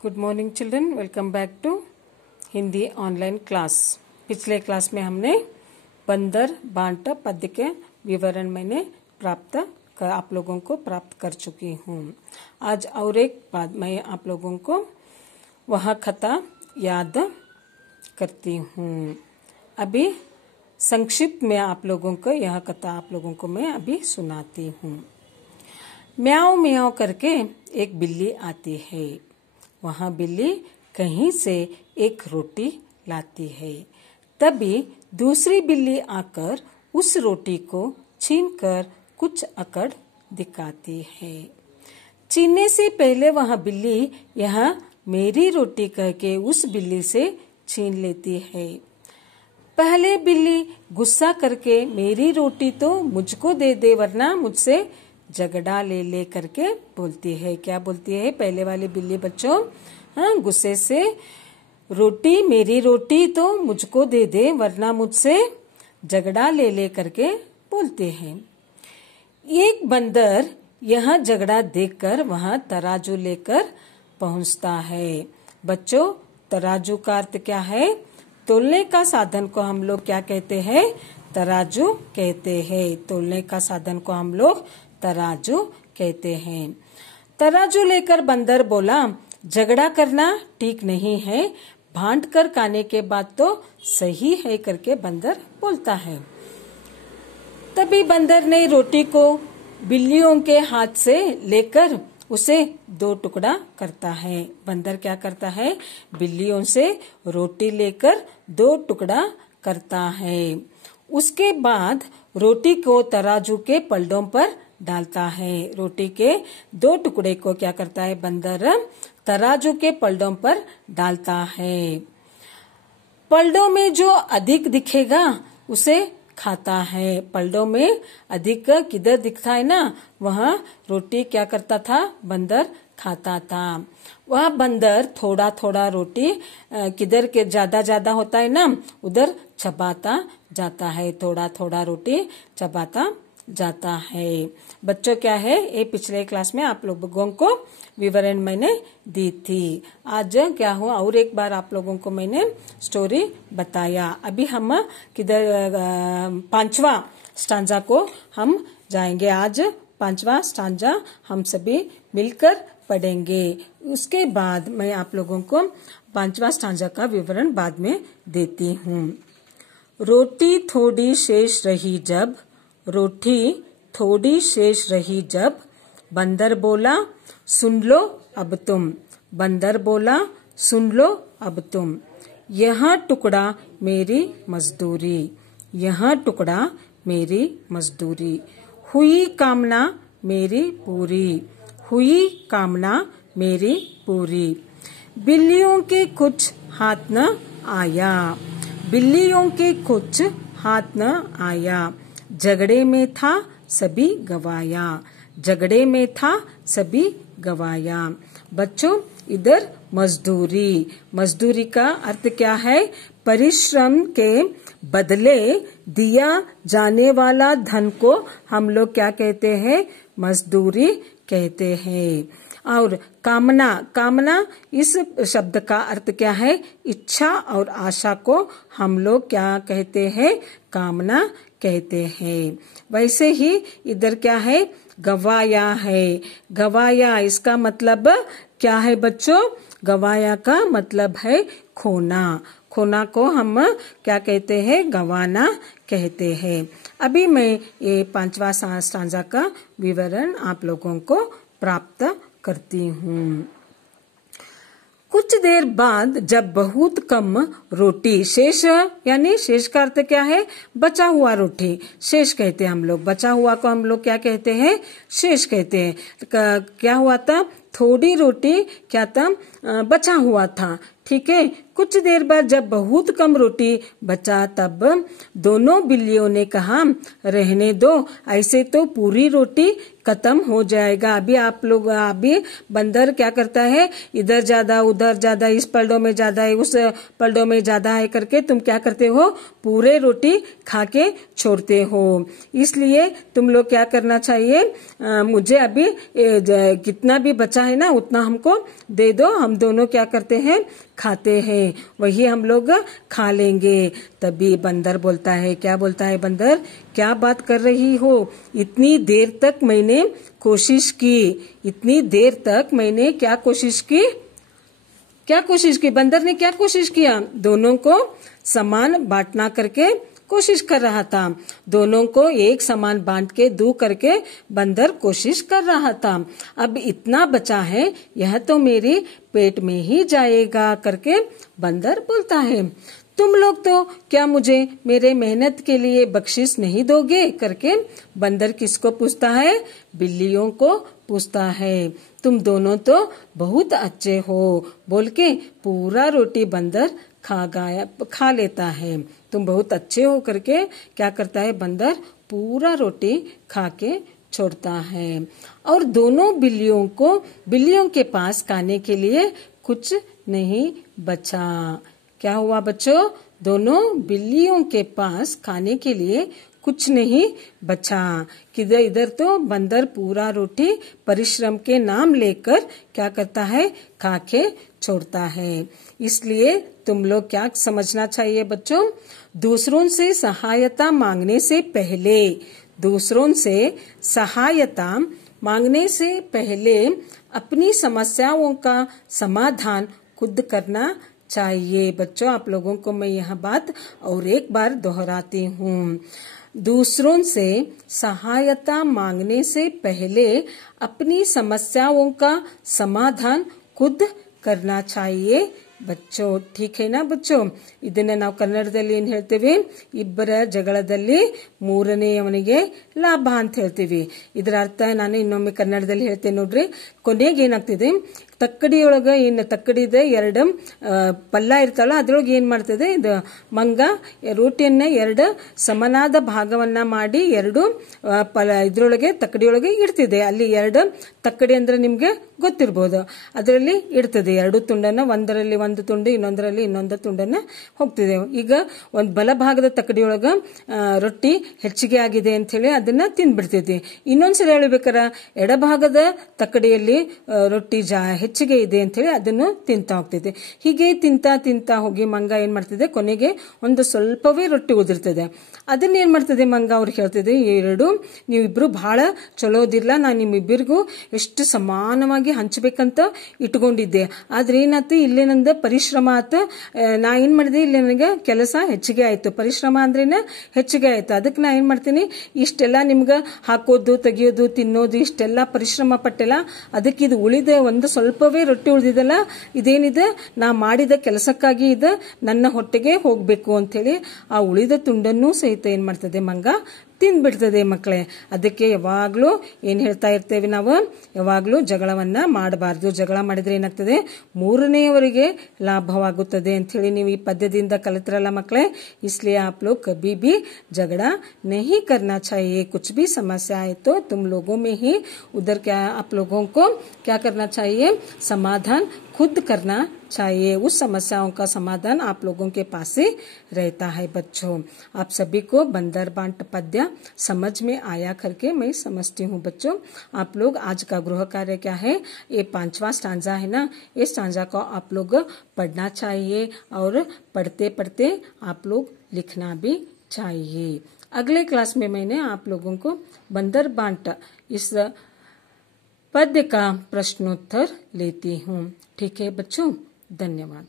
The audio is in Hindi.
Good morning children, welcome back to Hindi online class. पिछले क्लास में हमने बंदर बांट पद्य के विवरण मैंने आप लोगों को प्राप्त कर चुकी हूँ। आज और एक बात मैं आप लोगों को वह कथा याद करती हूँ। अभी संक्षिप्त में आप लोगों को यह कथा आप लोगों को मैं अभी सुनाती हूँ। म्याऊं म्याऊं करके एक बिल्ली आती है। वहाँ बिल्ली कहीं से एक रोटी लाती है। तभी दूसरी बिल्ली आकर उस रोटी को छीनकर कुछ अकड़ दिखाती है। छीनने से पहले वह बिल्ली यह मेरी रोटी कहके उस बिल्ली से छीन लेती है। पहले बिल्ली गुस्सा करके मेरी रोटी तो मुझको दे दे वरना मुझसे झगड़ा ले करके बोलती है। क्या बोलती है पहले वाली बिल्ली बच्चों? हाँ, गुस्से से मेरी रोटी तो मुझको दे दे वरना मुझसे झगड़ा ले करके बोलते हैं। एक बंदर यह झगड़ा देखकर वहां तराजू लेकर पहुंचता है। बच्चों, तराजू का अर्थ क्या है? तोलने का साधन को हम लोग क्या कहते हैं? तराजू कहते हैं। तोलने का साधन को हम लोग तराजू कहते हैं। तराजू लेकर बंदर बोला, झगड़ा करना ठीक नहीं है, बांट कर खाने के बाद तो सही है करके बंदर बोलता है। तभी बंदर ने रोटी को बिल्लियों के हाथ से लेकर उसे दो टुकड़ा करता है। बंदर क्या करता है? बिल्लियों से रोटी लेकर दो टुकड़ा करता है। उसके बाद रोटी को तराजू के पलड़ों पर डालता है। रोटी के दो टुकड़े को क्या करता है बंदर? तराजू के पलड़ों पर डालता है। पलड़ों में जो अधिक दिखेगा उसे खाता है। पलड़ों में अधिक किधर दिखता है ना, वहाँ रोटी क्या करता था? बंदर खाता था। वह बंदर थोड़ा थोड़ा रोटी किधर के ज्यादा होता है ना, उधर चबाता जाता है। थोड़ा थोड़ा रोटी चबाता जाता है। बच्चों क्या है, ये पिछले क्लास में आप लोगों को विवरण मैंने दी थी। आज क्या हुआ और एक बार आप लोगों को मैंने स्टोरी बताया। अभी हम किधर पांचवा स्टांजा को हम जाएंगे। आज पांचवा स्टांजा हम सभी मिलकर पढ़ेंगे। उसके बाद मैं आप लोगों को पांचवा स्टांजा का विवरण बाद में देती हूँ। रोटी थोड़ी शेष रही जब, रोटी थोड़ी शेष रही जब, बंदर बोला सुन लो अब तुम। बंदर बोला सुन लो अब तुम। यह टुकड़ा मेरी मजदूरी, यह टुकड़ा मेरी मजदूरी। हुई कामना मेरी पूरी, हुई कामना मेरी पूरी। बिल्लियों के कुछ हाथ न आया, बिल्लियों के कुछ हाथ न आया। झगड़े में था सभी गवाया, झगड़े में था सभी गवाया। बच्चों, इधर मजदूरी, मजदूरी का अर्थ क्या है? परिश्रम के बदले दिया जाने वाला धन को हम लोग क्या कहते हैं? मजदूरी कहते हैं। और कामना, कामना इस शब्द का अर्थ क्या है? इच्छा और आशा को हम लोग क्या कहते हैं? कामना कहते हैं। वैसे ही इधर क्या है? गवाया है। गवाया इसका मतलब क्या है बच्चों? गवाया का मतलब है खोना। खोना को हम क्या कहते हैं? गवाना कहते हैं। अभी मैं ये पांचवा स्टांजा का विवरण आप लोगों को प्राप्त करती हूँ। कुछ देर बाद जब बहुत कम रोटी शेष, यानी शेष का अर्थ क्या है? बचा हुआ रोटी, शेष कहते हैं हम लोग। बचा हुआ को हम लोग क्या कहते हैं? शेष कहते हैं। क्या हुआ था? थोड़ी रोटी क्या था? बचा हुआ था। ठीक है। कुछ देर बाद जब बहुत कम रोटी बचा तब दोनों बिल्लियों ने कहा रहने दो, ऐसे तो पूरी रोटी खत्म हो जाएगा। अभी बंदर क्या करता है? इधर ज्यादा उधर ज्यादा, इस पलड़ों में ज्यादा है उस पलड़ों में ज्यादा है करके तुम क्या करते हो? पूरे रोटी खा के छोड़ते हो। इसलिए तुम लोग क्या करना चाहिए? मुझे अभी कितना भी बचा बचा है ना उतना हमको दे दो, हम दोनों क्या करते हैं, खाते हैं, वही हम लोग खा लेंगे। तभी बंदर बोलता है, क्या बोलता है बंदर, क्या बात कर रही हो, इतनी देर तक मैंने कोशिश की, इतनी देर तक मैंने क्या कोशिश की, क्या कोशिश की, बंदर ने क्या कोशिश किया, दोनों को समान बांटना करके कोशिश कर रहा था, दोनों को एक समान बांट के दो करके बंदर कोशिश कर रहा था। अब इतना बचा है, यह तो मेरे पेट में ही जाएगा करके बंदर बोलता है। तुम लोग तो क्या मुझे मेरे मेहनत के लिए बख्शिश नहीं दोगे करके बंदर किसको पूछता है, बिल्लियों को पूछता है। तुम दोनों तो बहुत अच्छे हो बोल के पूरा रोटी बंदर खा लेता है। तुम बहुत अच्छे हो करके क्या करता है, बंदर पूरा रोटी खा के छोड़ता है। और दोनों बिल्लियों के पास खाने के लिए कुछ नहीं बचा। क्या हुआ बच्चों, दोनों बिल्लियों के पास खाने के लिए कुछ नहीं बचा। किधर इधर तो बंदर पूरा रोटी परिश्रम के नाम लेकर क्या करता है, खा के छोड़ता है। इसलिए तुम लोग क्या समझना चाहिए बच्चों, दूसरों से सहायता मांगने से पहले, दूसरों से सहायता मांगने से पहले अपनी समस्याओं का समाधान खुद करना चाहिए। बच्चों आप लोगों को मैं यह बात और एक बार दोहराती हूँ, दूसरों से सहायता मांगने से पहले अपनी समस्याओं का समाधान खुद करना चाहिए बच्चों। ठीक है ना बच्चों, ಇದನ್ನ ನಾವು ಕನ್ನಡದಲ್ಲಿ ಏನ್ ಹೇಳ್ತೀವಿ, ಇಬ್ಬರ ಜಗಳದಲ್ಲಿ ಮೂರನೆಯವನಿಗೆ ಲಾಭ ಅಂತ ಹೇಳ್ತೀವಿ। ಇದರ ಅರ್ಥ ನಾನು ಇನ್ನೊಮ್ಮೆ ಕನ್ನಡದಲ್ಲಿ ಹೇಳ್ತೇನೆ ನೋಡ್ರಿ। ಕೊನೆಗೆ ಏನಾಗ್ತಿದೆ, ತಕ್ಕಡಿಯೊಳಗ ಏನು ತಕ್ಕಡಿದ ಎರಡು ಪಲ್ಲ ಇರ್ತಾವಲ್ಲ ಅದ್ರೊಳಗೆ ಏನ್ ಮಾಡ್ತದೆ, ಇದು ಮಂಗ ರೋಟಿಯನ್ನ ಎರಡು ಸಮನಾದ ಭಾಗವನ್ನ ಮಾಡಿ ಎರಡು ಇದ್ರೊಳಗೆ ತಕ್ಕಡಿಯೊಳಗೆ ಇಡ್ತಿದೆ। ಅಲ್ಲಿ ಎರಡು ತಕ್ಕಡಿ ಅಂದ್ರೆ ನಿಮ್ಗೆ ಗೊತ್ತಿರಬಹುದು, ಅದರಲ್ಲಿ ಇಡ್ತದೆ ಎರಡು ತುಂಡನ್ನ, ಒಂದರಲ್ಲಿ ಒಂದು ತುಂಡು ಇನ್ನೊಂದರಲ್ಲಿ ಇನ್ನೊಂದು ತುಂಡನ್ನ ಹೋಗ್ತಿದೆ। ಈಗ ಒಂದ್ ಬಲಭಾಗದ ತಕ್ಕಡಿಯೊಳಗ ರೊಟ್ಟಿ ಹೆಚ್ಚಿಗೆ ಆಗಿದೆ ಅಂತ ಹೇಳಿ ಅದನ್ನ ತಿಂದ್ಬಿಡ್ತೈತಿ, ಇನ್ನೊಂದ್ಸರಿ ಹೇಳ್ಬೇಕಾರ ಎಡಭಾಗದ ತಕ್ಕಡಿಯಲ್ಲಿ ರೊಟ್ಟಿ ಹೆಚ್ಚಿಗೆ ಇದೆ ಅಂತ ಹೇಳಿ ಅದನ್ನು ತಿಂತಾ ಹೋಗ್ತೈತೆ। ಹೀಗೆ ತಿಂತಾ ತಿಂತಾ ಹೋಗಿ ಮಂಗ ಏನ್ ಮಾಡ್ತಿದೆ, ಕೊನೆಗೆ ಒಂದು ಸ್ವಲ್ಪವೇ ರೊಟ್ಟಿ ಉದಿರ್ತದೆ। ಅದನ್ನ ಏನ್ ಮಾಡ್ತದೆ ಮಂಗ ಅವ್ರಿಗೆ ಹೇಳ್ತಿದೆ, ಎರಡು ನೀವಿಬ್ರು ಬಹಳ ಚಲೋದಿಲ್ಲ, ನಾನು ನಿಮ್ಮಿಬ್ಬರಿಗೂ ಎಷ್ಟು ಸಮಾನವಾಗಿ ಹಂಚಬೇಕಂತ ಇಟ್ಕೊಂಡಿದ್ದೆ, ಆದ್ರೆ ಏನಾಯ್ತು ಇಲ್ಲೇ ನಂದ ಪರಿಶ್ರಮ ಆತ, ನಾ ಏನ್ ಮಾಡಿದೆ ಇಲ್ಲಿ ನನಗೆ ಕೆಲಸ ಹೆಚ್ಚಿಗೆ ಆಯ್ತು, ಪರಿಶ್ರಮ ಅಂದ್ರೇನ ಹೆಚ್ಚಿಗೆ ಆಯ್ತು, ಅದಕ್ಕೆ ನಾ ಏನ್ ಮಾಡ್ತೀನಿ ಇಷ್ಟೆಲ್ಲ ನಿಮ್ಗ ಹಾಕೋದು ತೆಗಿಯೋದು ತಿನ್ನೋದು ಇಷ್ಟೆಲ್ಲ ಪರಿಶ್ರಮ ಪಟ್ಟೆಲ್ಲ, ಅದಕ್ಕೆ ಇದು ಉಳಿದ ಒಂದು ಸ್ವಲ್ಪವೇ ರೊಟ್ಟಿ ಉಳಿದಿದಲ್ಲ, ಇದೇನಿದೆ ನಾ ಮಾಡಿದ ಕೆಲಸಕ್ಕಾಗಿ ಇದು ನನ್ನ ಹೊಟ್ಟೆಗೆ ಹೋಗ್ಬೇಕು ಅಂತ ಹೇಳಿ ಆ ಉಳಿದ ತುಂಡನ್ನು ಸಹಿತ ಏನ್ ಮಾಡ್ತದೆ ಮಂಗ ತಿಂದ್ಬಿಡ್ತದೆ ಮಕ್ಕಳೇ। ಅದಕ್ಕೆ ಯಾವಾಗ್ಲೂ ಏನ್ ಹೇಳ್ತಾ ಇರ್ತೇವೆ ನಾವು, ಯಾವಾಗ್ಲೂ ಜಗಳವನ್ನ ಮಾಡಬಾರ್ದು, ಜಗಳ ಮಾಡಿದ್ರೆ ಏನಾಗ್ತದೆ ಮೂರನೆಯವರಿಗೆ ಲಾಭವಾಗುತ್ತದೆ ಅಂತ ಹೇಳಿ ನೀವು ಈ ಪದ್ಯದಿಂದ ಕಲಿತ್ರಲ್ಲ ಮಕ್ಕಳೇ। इसलिए आप लोग कभी भी झगड़ा नहीं करना चाहिए, कुछ भी समस्या है तो तुम लोगों में ही उधर क्या आप लोगों को क्या करना चाहिए, समाधान खुद करना चाहिए, उस समस्याओं का समाधान आप लोगों के पास ही रहता है बच्चों। आप सभी को बंदर बांट पद्य समझ में आया करके मैं समझती हूँ बच्चों। आप लोग आज का गृह कार्य क्या है, ये 5वां स्टांजा है ना, इस स्टांजा को आप लोग पढ़ना चाहिए और पढ़ते पढ़ते आप लोग लिखना भी चाहिए। अगले क्लास में मैंने आप लोगों को बंदर बांट इस पद्य का प्रश्नोत्तर लेती हूँ। ठीक है बच्चों, धन्यवाद।